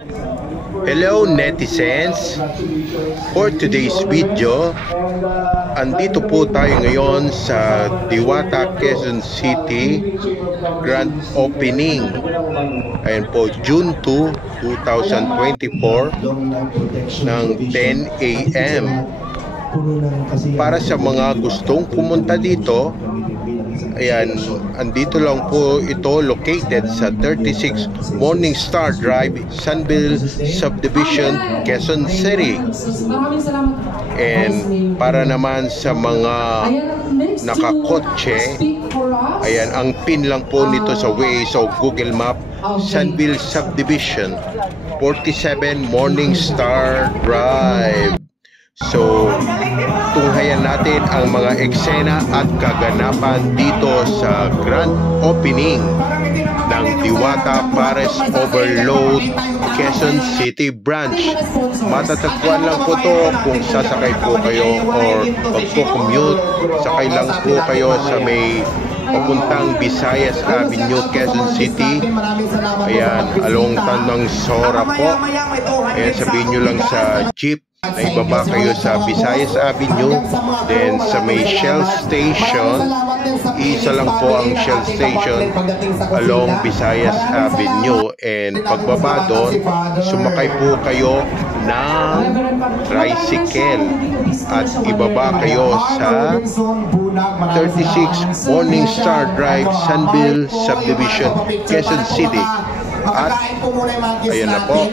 Hello netizens! For today's video, andito po tayo ngayon sa Diwata, Quezon City Grand Opening. Ayan po, June 2, 2024 ng 10 AM. Para sa mga gustong pumunta dito, ayan, andito lang po ito, located sa 36 Morningstar Drive, Sunville Subdivision, Quezon City. And para naman sa mga nakakotse, ayan, ang pin lang po nito sa Waze o Google Map, Sunville Subdivision, 47 Morningstar Drive. So, tunghayan natin ang mga eksena at kaganapan dito sa grand opening ng Diwata Pares Overload Quezon City Branch. Matatagpuan lang po to kung sasakay po kayo or magpo-commute, sakay lang po kayo sa may papuntang Visayas Avenue, Quezon City. Ayan, along Tanang Sora po. Ayan, sabihin nyo lang sa jeep na ibaba kayo sa Visayas Avenue. Then sa may Shell Station, isa lang po ang Shell Station along Visayas Avenue. And pagbaba doon, sumakay po kayo ng tricycle at ibaba kayo sa 36 Morningstar Drive, Sunville Subdivision, Quezon City. At ayan na po,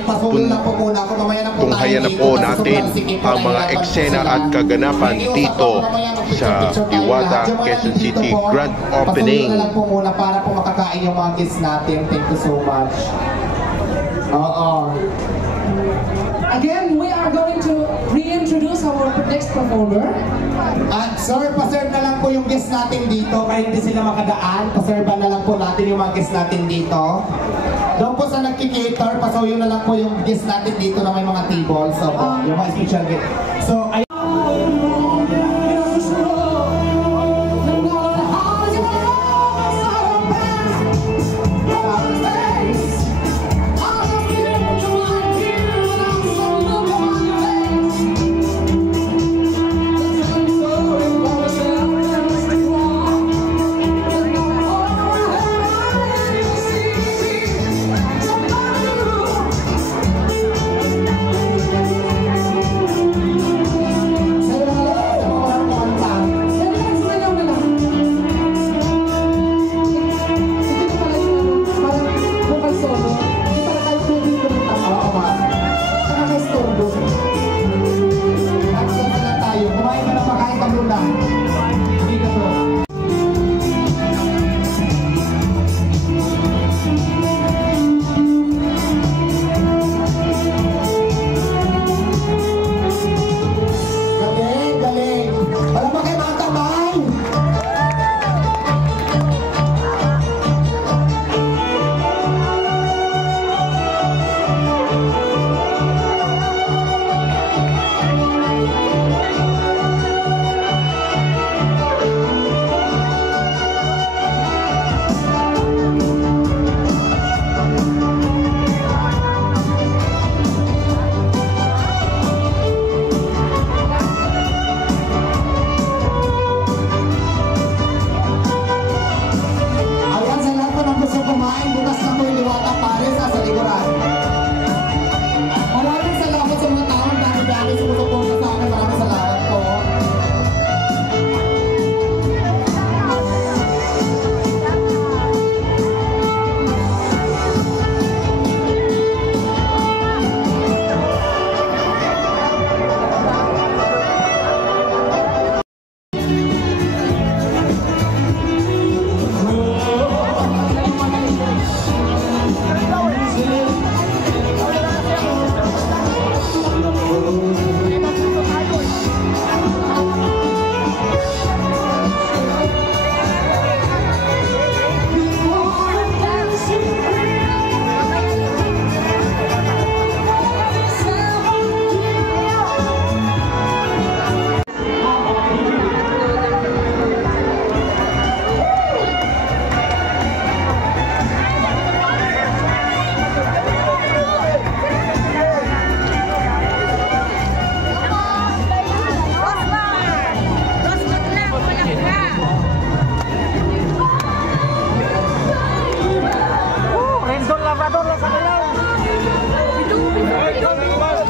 tunghayan na po natin ang mga eksena at kaganapan dito sa Diwata, Quezon City Grand Opening. Para po makakain yung mga guests natin. Thank you so much. Again, we are going to reintroduce our next performer. Sir, paserve na lang po yung guests natin dito kahit hindi sila makadaan. Paserve na lang po natin yung mga guests natin dito. Doon po sa nagkikater, pasawin na lang po yung guests natin dito na may mga tables. So, yung mga special guests. So,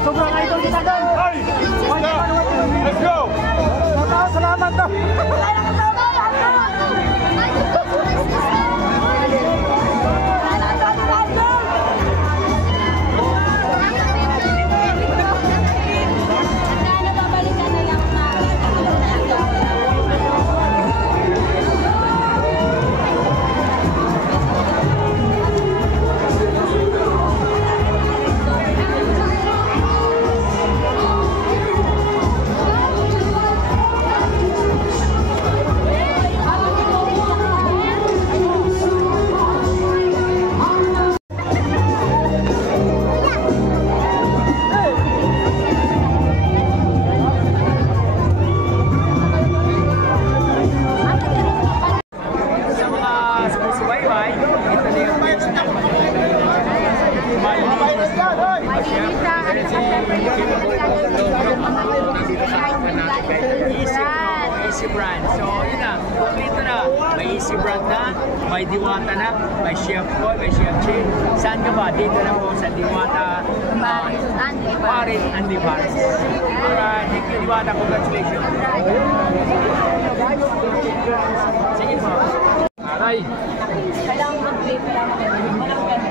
Sobrang idol kita doon. Let's go! Salamat to. Easy brand. So, yun na. Kompleto na. May easy brand na. May Diwata na. May Chef Boy. May Chef Chin. Saan ka ba? Dito na po sa Diwata. Paris and Diwata. Alright. Thank you, Diwata. Congratulations. Sige po. Aray. Kailangan mag-play pa lang. Walang ganun.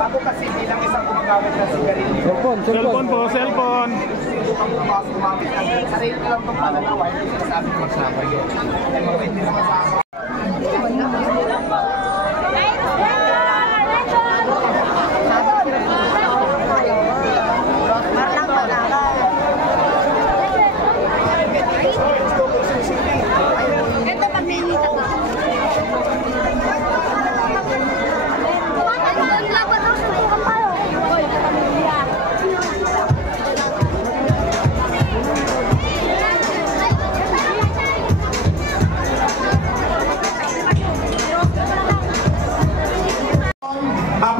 Ako kasi bilang isang gumagamit ng sigarilyo. Cellphone po, cellphone. Sarili ko lang itong pananawa, hindi ko sabi ko sa akin. Hindi naman sa akin.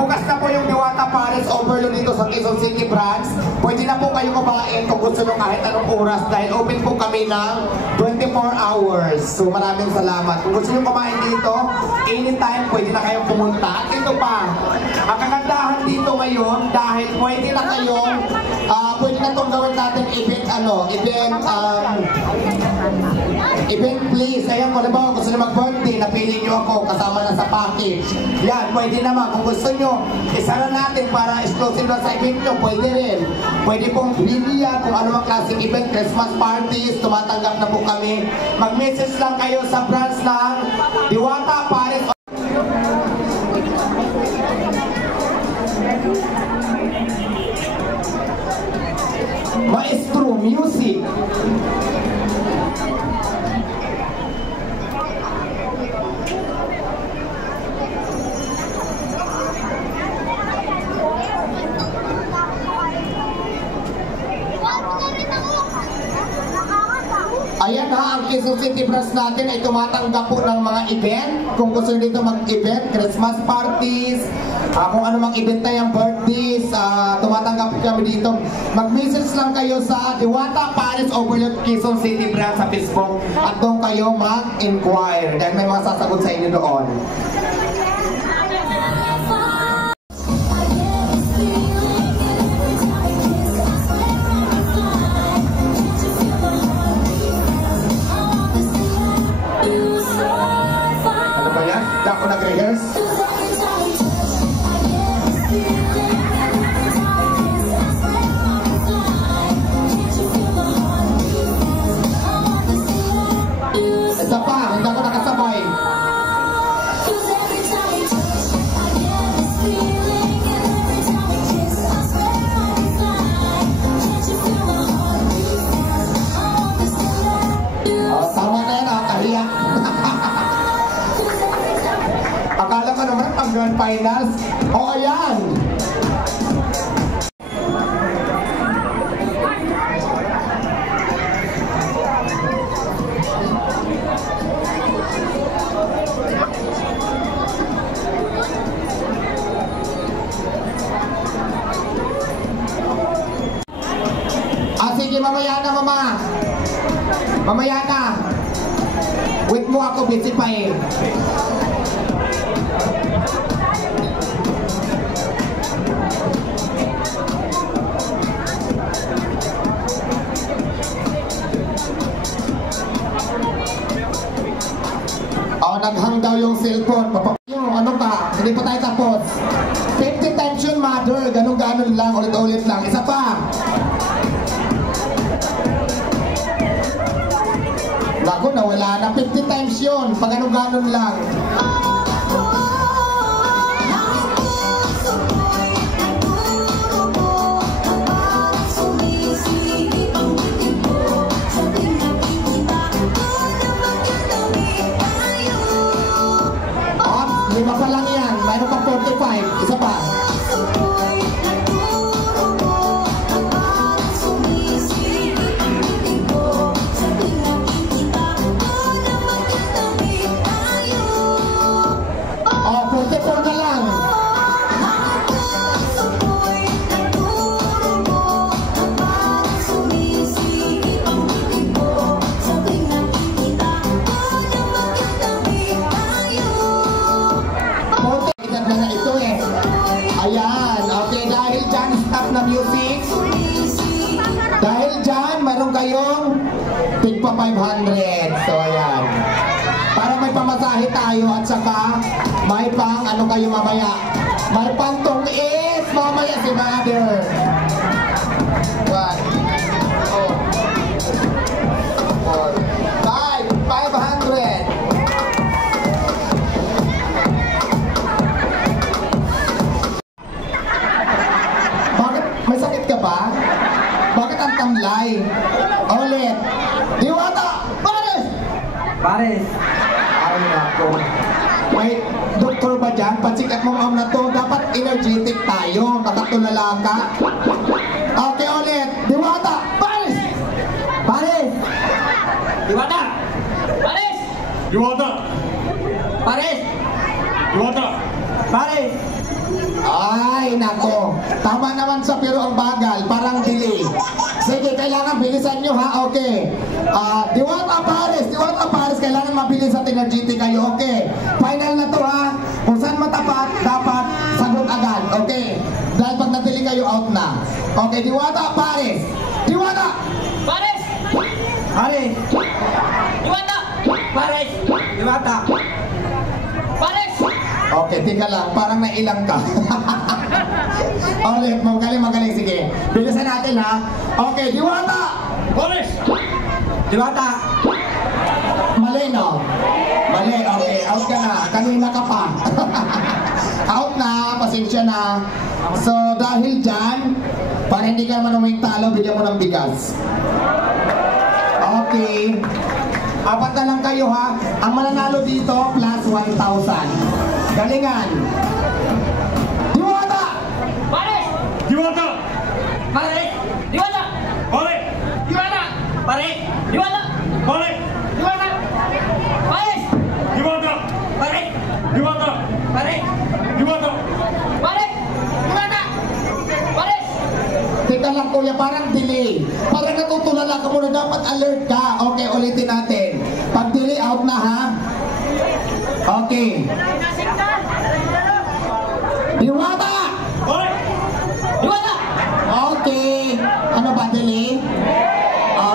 Bukas na po yung Diwata Paris Overload dito sa Quezon City branch. Pwede na po kayo kumain kung gusto nyo kahit anong oras dahil open po kami ng 24 hours. So maraming salamat. Kung gusto nyo kumain dito, anytime pwede na kayong pumunta. At ito pa, ang kagandahan dito ngayon dahil pwede na kayong pwede na itong gawin natin event please. Ayan, kung nabawa gusto nyo mag-birthday, napili nyo ako kasama na sa package. Yan, pwede naman. Kung gusto nyo, isara natin para exclusive na sa event nyo, pwede rin. Pwede pong bilihan kung ano ang klaseng event, Christmas parties, tumatanggap na po kami. Mag-message lang kayo sa branch ng Diwata Paris. Maestro Music. Ayan ha, ang Quezon City branch natin ay tumatanggap po ng mga event. Kung gusto nyo dito mag-event, Christmas parties, kung ano mang event na yung birthdays, tumatanggap kami dito. Mag-message lang kayo sa Diwata Paris Overload Quezon City branch sa Facebook at doon kayo mag-inquire dahil may mga sasagot sa inyo doon. Ano ba yan? Di ako nag-rehearse. Isa pa, hindi ako nakasabay. Tama na yan, kahiya. Akala ko naman pang grand finals. O ayan. Sige, mamaya na, mama. Mamaya na. Wait mo ako, busy pa eh. Naghang daw yung cellphone. Ano pa? Hindi pa tayo tapos. 50 times yun, mother. Ganun-ganon lang. Ulit-ulit lang. Isa pa. Naku, nawala na. 50 times yun. Pag ganun-ganon lang. Lima pa lang yan. Mayroon pa 45. Isa pa. Oh, 44 na lang. Ayan, okay, dahil dyan stop na music. Dahil dyan, meron kayong tigpa 500. So ayan, para may pamasahe tayo at saka may pang ano kayo mamaya. May pang tungis mamaya si mother. 1, 2, 500. May sakit ka ba? Bakit ang tamlay? Ulit. Diwata! Pares! Pares. Ay, nako. May doktor ba dyan? Patsikat mo ma'am na to. Dapat energetic tayo. Nakatulala ka. Okay, ulit. Diwata! Pares! Pares. Diwata! Pares! Diwata! Pares! Diwata! Pares. Ay, nako. Tama naman sa pero ang bagal. Parang delay. Sige, kailangan bilisan nyo ha. Okay. Diwata Pares. Diwata Pares. Kailangan mabilis at energetic kayo. Okay. Final na to ha. Kung saan matapat, dapat sagot agad. Okay. Dahil pag na-delay kayo, out na. Okay. Diwata Pares. Diwata! Pares! Pares. Diwata! Pares. Diwata. Pares! Okay, tika lang. Parang nailang ka. Ulit, magaling. Sige. Bilisan natin ha. Okay, Diwata! Pares! Diwata. Mali, no? Mali, okay. Out ka na. Kanina ka pa. Out na. Pasensya na. So, dahil dyan, para hindi ka naman uming talo, bigyan mo ng bigas. Okay. Apat na lang kayo ha. Ang mananalo dito, plus 1,000. Galingan. Diwata! Pares! Diwata! Pares! Diwata! Pares! Diwata! Pares! Diwata! Pares! Diwata! Pares! Diwata! Pares! Diwata! Pares! Diwata! Pares! Diwata! Pares! Teka lang kuya, parang delay. Parang natutulala ka muna, dapat alert ka. Okay, ulitin natin. Pag delay, out na ha. Okay. Diwata! Pares! Diwata! Okay. Ano ba, delay?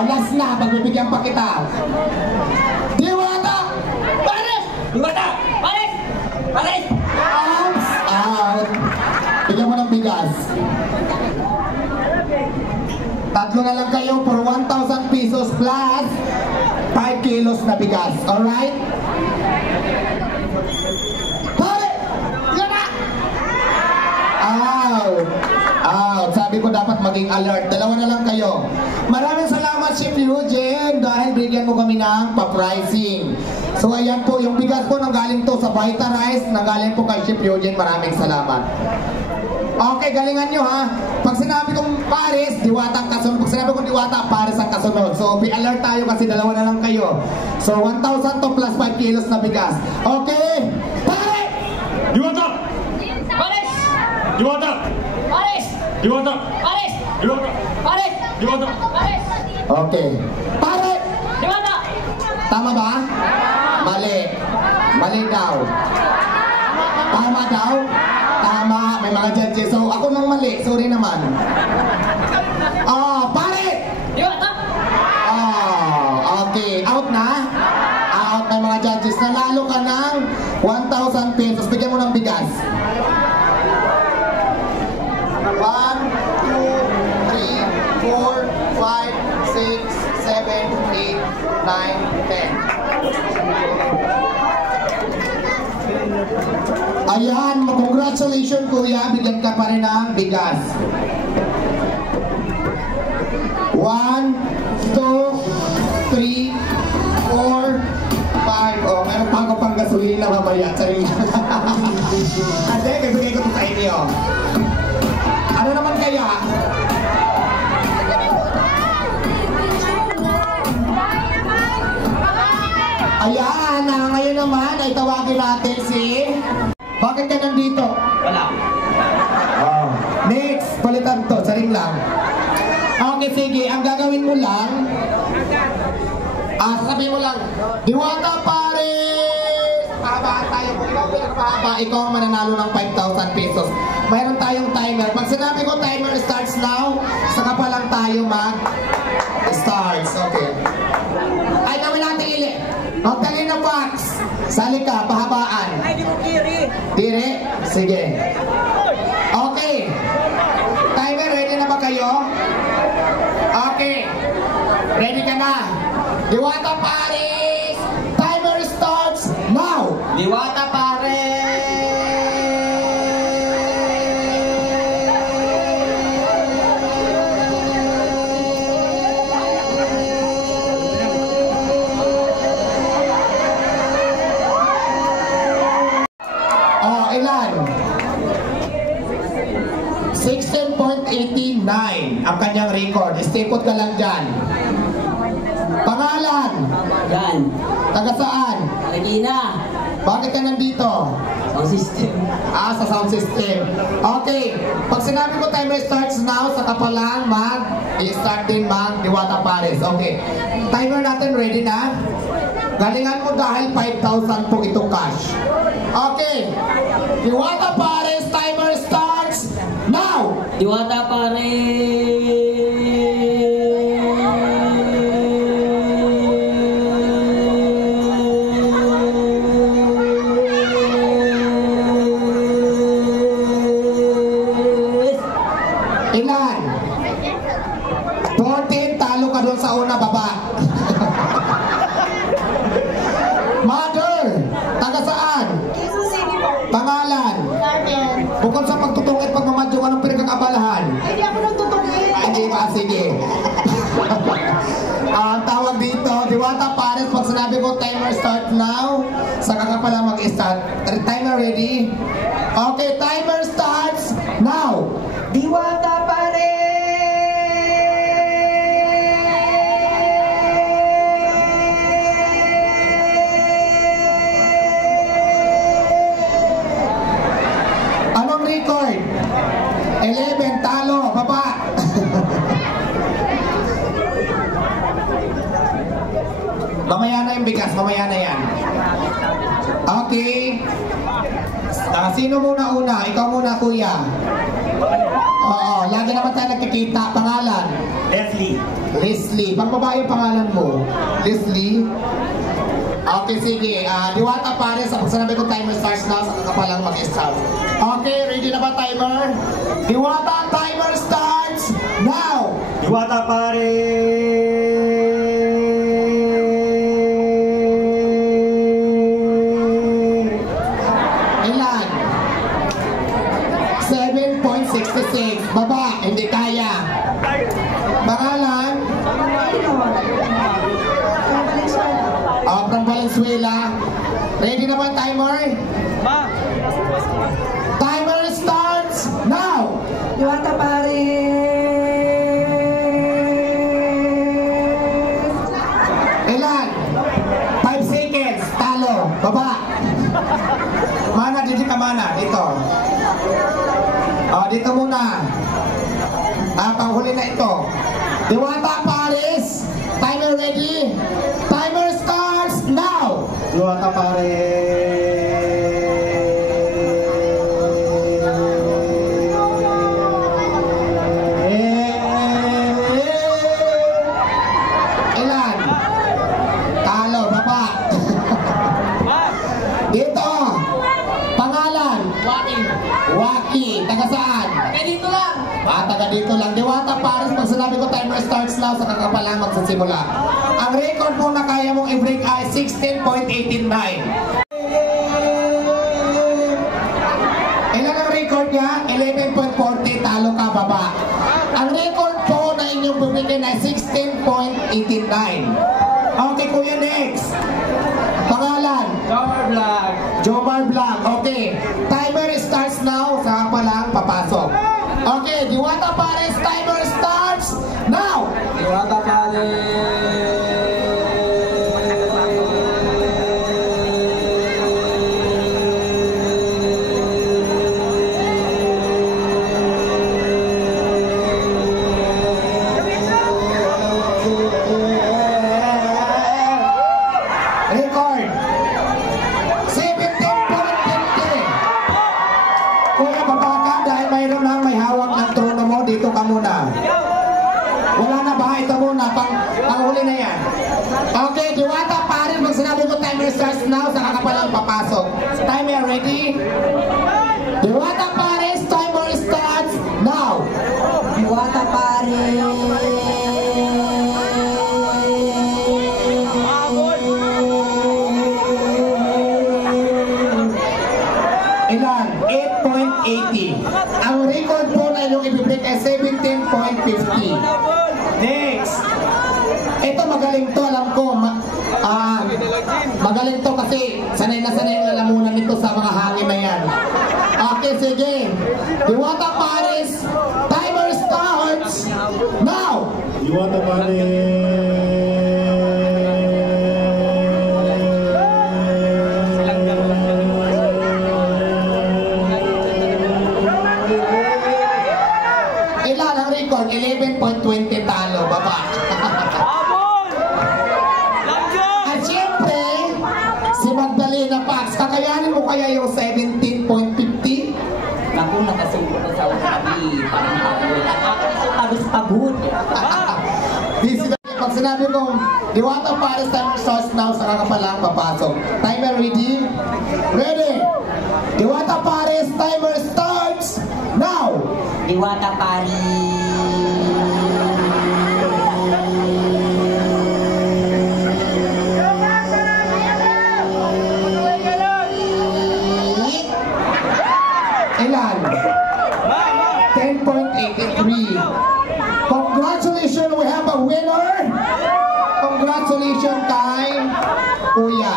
Last na, pagbibigyan pa kita. Diwata! Pares! Diwata! Pares! Bigyan mo ng bigas. Tatlo na lang kayo for 1,000 pesos plus 5 kilos na bigas. Alright? Pare! Yan na! Out! Out! Sabi ko dapat maging alert. Dalawa na lang kayo. Maraming salamat, Chef Eugene, dahil bigyan mo kami ng pa-pricing. So ayan po, yung bigas po nanggaling to sa Vita Rice, nanggaling po kay Chef Eugene. Maraming salamat. Okay, galingan nyo ha. Pag sinabi kong Paris, Diwata ang kasunod. Pag sinabi kong Diwata, Paris ang kasunod. So be alert tayo kasi dalawa na lang kayo. So 1,000 to plus 5 kilos na bigas. Okay? Pare! Diwata! Pares! Diwata! Pares! Diwata! Pares! Diwata! Pares! Diwata! Pares! Okay. Pare! Diwata! Tama ba? Mali. Mali daw. Tama daw? Tama. May mga judges. So ako nang mali. Sorry naman. Oh, pare! Diwata! Oh, okay. Out na? Out na mga judges. Nanalo ka ng 1,000 pesos. Bigyan mo ng bigas. 1, 2, 3, 4, 5, 6, 7, 8, 9, 10. Ayan, congratulations kuya. Bigyan ka pa rin ng bigas. 1, 2, 3, 4, 5. Oh, meron pa ako pang gasolina mamaya. Sorry. Ate, bibigay ko ito sa inyo. Ano naman kaya? Ayan, ngayon naman ay tawagin natin si... Bakit ka nandito? Wala. Oh. Next, palitan to, saring lang. Okay, sige, ang gagawin mo lang, sasabihin mo lang, Diwata Paris! Pahabaan tayo kung ikaw pinagpahaba, ikaw ang mananalo ng 5,000 pesos. Mayroon tayong timer. Pag sinabi ko timer starts now, saka pa lang tayo mag-starts. Okay. Ay, gawin natin ili. Magtali na box. Sali ka, pahabaan. Ay, di mo kiri. Kiri? Sige. Okay. Timer, ready na ba kayo? Okay. Ready ka na? Diwata Paris! Timer starts now! Diwata Paris! Oh, ilan? 16.89 ang kanyang record. Stipot ka lang dyan. Pangalan? Yan. Taga saan? Regina. Bakit ka nandito? Sound system. Sa sound system. Okay. Pag sinabi ko timer starts now, saka pa lang i-start din Diwata Paris. Okay. Timer natin ready na? Galingan mo dahil 5,000 po itong cash. Okay. Diwata Paris, timer starts now! Diwata Paris! Ilan? 14, talo ka doon sa una, baba. Mother, taga saan? Pangalan? Bukod sa pagtutungit, pagmamadyo, anong pinagkakabalahan? Hindi ako nagtutungin. Hindi ba? Sige. Ang tawag dito, Diwata Paris, pag sinabi ko timer start now, saka ka pala mag-start. Timer ready? Okay, timer starts now! Diwata Paris! Anong record? 11, talo, baba! Mamaya na yung bigas, mamaya na yan. Okay. Sino muna una? Ikaw muna, kuya. Oo, lagi naman tayo nagkikita. Pangalan? Leslie. Leslie. Pang babae yung pangalan mo? Leslie? Okay, sige. Diwata Pares, sa sinabi ko timer starts now, saka ka palang mag-start. Okay, ready na ba timer? Diwata, timer starts now! Diwata pare. Ilan? 7.66. Baba, hindi kaya. Pangalan? From Valenzuela. Ready na ba timer? Timer starts now! Diwata Pares. Ilan? 5 seconds. Talo. Baba. Mana, dito ka mana. Dito. Dito muna. Panghuli na ito. Diwata Pares. Timer ready? Timer starts now! Diwata pare. Ilan? Talo, baba. Dito. Pangalan? Waki. Taga saan? Dito lang. Taga dito lang. Diwata Pares, pag sinabi ko timer starts now, sa kakapalang magsasimula. Ang record mo na kaya mong i-break ay 16.189. Ilan ang record niya? 11.40, talo ka, baba. Ang record po na inyong bumigyan ay 16.89. Okay, kuya, next. Pangalan? Jomar Vlog. Jomar Vlog. Okay. Timer starts now. Saka pa lang papasok. Okay. Diwata Pares, timer starts now. Diwata pare. Record. 17.50. Kuya, baba ka dahil mayroon lang may hawak ng trono mo. Dito ka muna. Wala na ba? Ito muna. Panghuli na yan. Okay, Diwata Pares, pag sinabi ko timer starts now, saka ka palang papasok. Timer ready? Diwata Pares, timer starts now. Diwata Ilan? 8.80. Ang record po na inyong ibibigay ay 17.50. Next. Ito magaling to, alam ko. Magaling to kasi sanay na lalamunan nito sa mga hangin na yan. Okay, sige. Diwata Pares, timer starts now! Diwata pare. Ilan ang record? 11.20 talo, baba. At syempre, si Magdalena Pax, kakayanin mo kaya yung 17.50? Naku, nakasuko ko sa usabi. Parang pagod. Halos pagod. Pag sinabi kong Diwata Pares, timer starts now, saka ka palang papasok. Timer ready? Ready! Diwata Pares, timer starts now! Diwata Ilan? 10.83. Congratulations, we have a winner! Congratulations kay Kuya.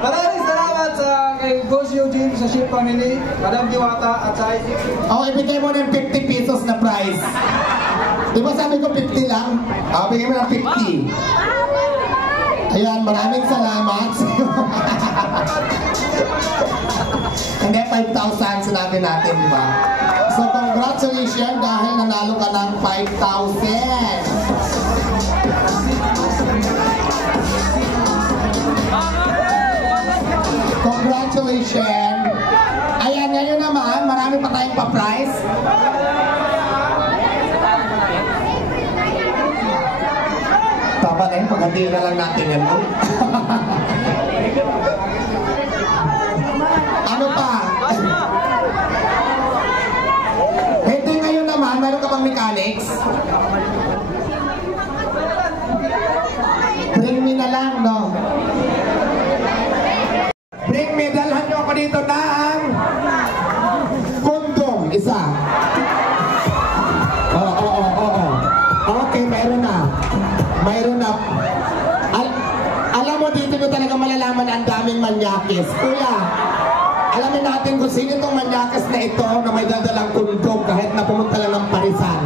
Maraming salamat sa kay Boss Eugene sa Ship Family, Madam Diwata at sa Ibigay mo ng 50 pesos na prize. Di ba sabi ko 50 lang? Bigay mo ng 50. Ayan, maraming salamat. Hindi, 5,000 sinabi natin, di ba? So, congratulations dahil nanalo ka ng 5,000. Congratulations. Ayan, ngayon naman, marami pa tayong pa-prize. Tama na yun, pag Birthday na lang natin yan. Ano pa? Hindi ngayon naman, meron ka bang mechanics? Bring me na lang, no? Bring me, dalhan nyo ako dito ng kondom, isa. Oo. Okay, mayroon na. Alam mo, dito nyo talaga malalaman ang daming manyakis. Kuya, alamin natin kung sino itong manyakis na ito na may dadalang kondom kahit na pumunta lang ng Parisan.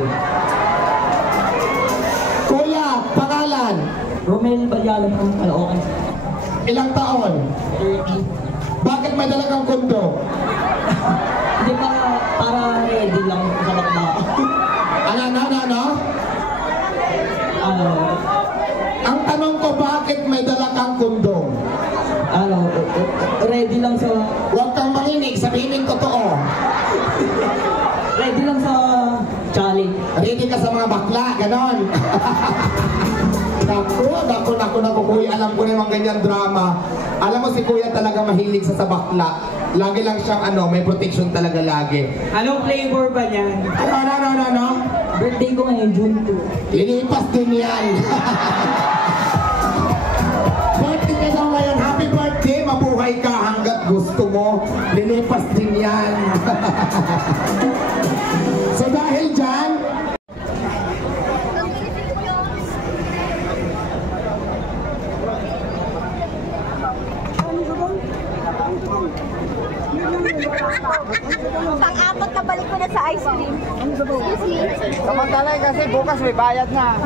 Kuya, pangalan? Romel Bayalan ng Caloocan. Ilang taon? 30. Bakit may dalagang kondom? Hindi para ready lang sa bakla. Ano? Ang tanong ko, bakit may dala kang kondom? Ready lang sa... Huwag kang manginig, sabihin ng totoo. Ready lang sa challenge. Ready ka sa mga bakla, ganon. Naku, kuya, alam ko na yung mga ganyan drama. Alam mo si kuya talaga mahilig sa bakla. Lagi lang siyang may protection talaga lagi. Anong flavor ba niyan? Ano? Birthday ko ngayon, June 2. Lilipas din yan. Birthday ka daw ngayon. Happy birthday. Mabuhay ka hanggat gusto mo. Lilipas din yan. So dahil dyan, Pang-apat na balik ko na sa ice cream. Excuse me. Samantalay kasi bukas may bayad na.